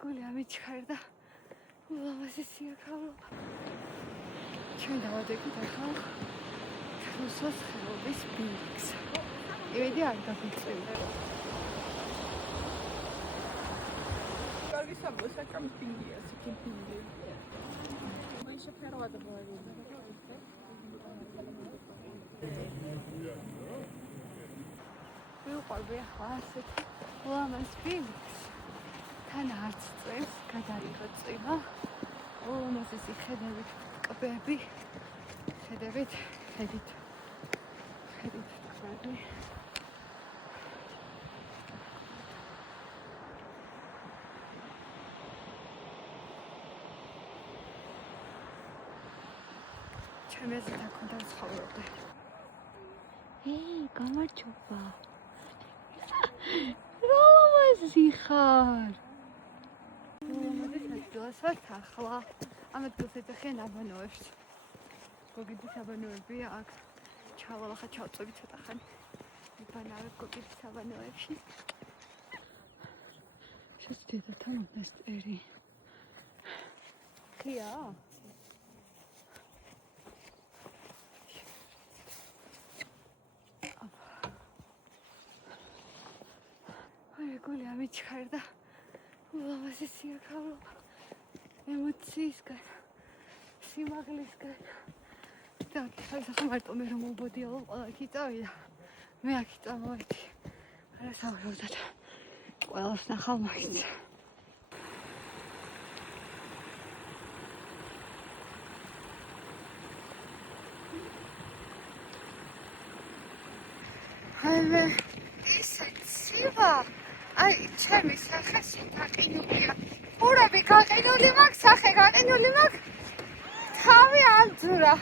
გული ამიჩხერდა ულამაზი სიახლოვე. ჩვენ დავადექით ახლა რუსოს ხეობის ბინდს. იმედი არ დაგიწევდა. კარგი სამბოსა კამპინგია, სიკინგია. მე შეფერვა და ბოები. ვიყავი ახლა ასეთ ულამაზ ბინდს. თან არც წელს გადარიღო წვიმა. ულამაზესი ხედებით ტყბები. ხედით ტყბები. ჩემს თქონდა ცხოვრობდი. გამარჯობა. რომაზი ხარ? ეს ვარ ახლა. ამ ადგილს ეძახიან აბანოებს. გოგიდის აბანოებია აქ. ჩავალ ახლა ჩავწვევი ცოტა ხანი. იბანავებ გოგიდის აბანოებში. შეცდიდა თან მონასტერი. ხია? გული ამიჩხერდა ულამაზი სიახლოვე. ემოციისგან, სიმაღლისგან. და ახლა მარტო მე რომ მოვბოდიალო, ყველა იქ წავიდა. მე აქ წამოვედი. არა საერთოდ ყველას ნახავ მაინც. ჰაიმე ისე ცივა. აი ჩემი სახე შეთაყინულია. ყურები გაყინული მაქვს, სახე გაყინული მაქვს. თავი ამძურა.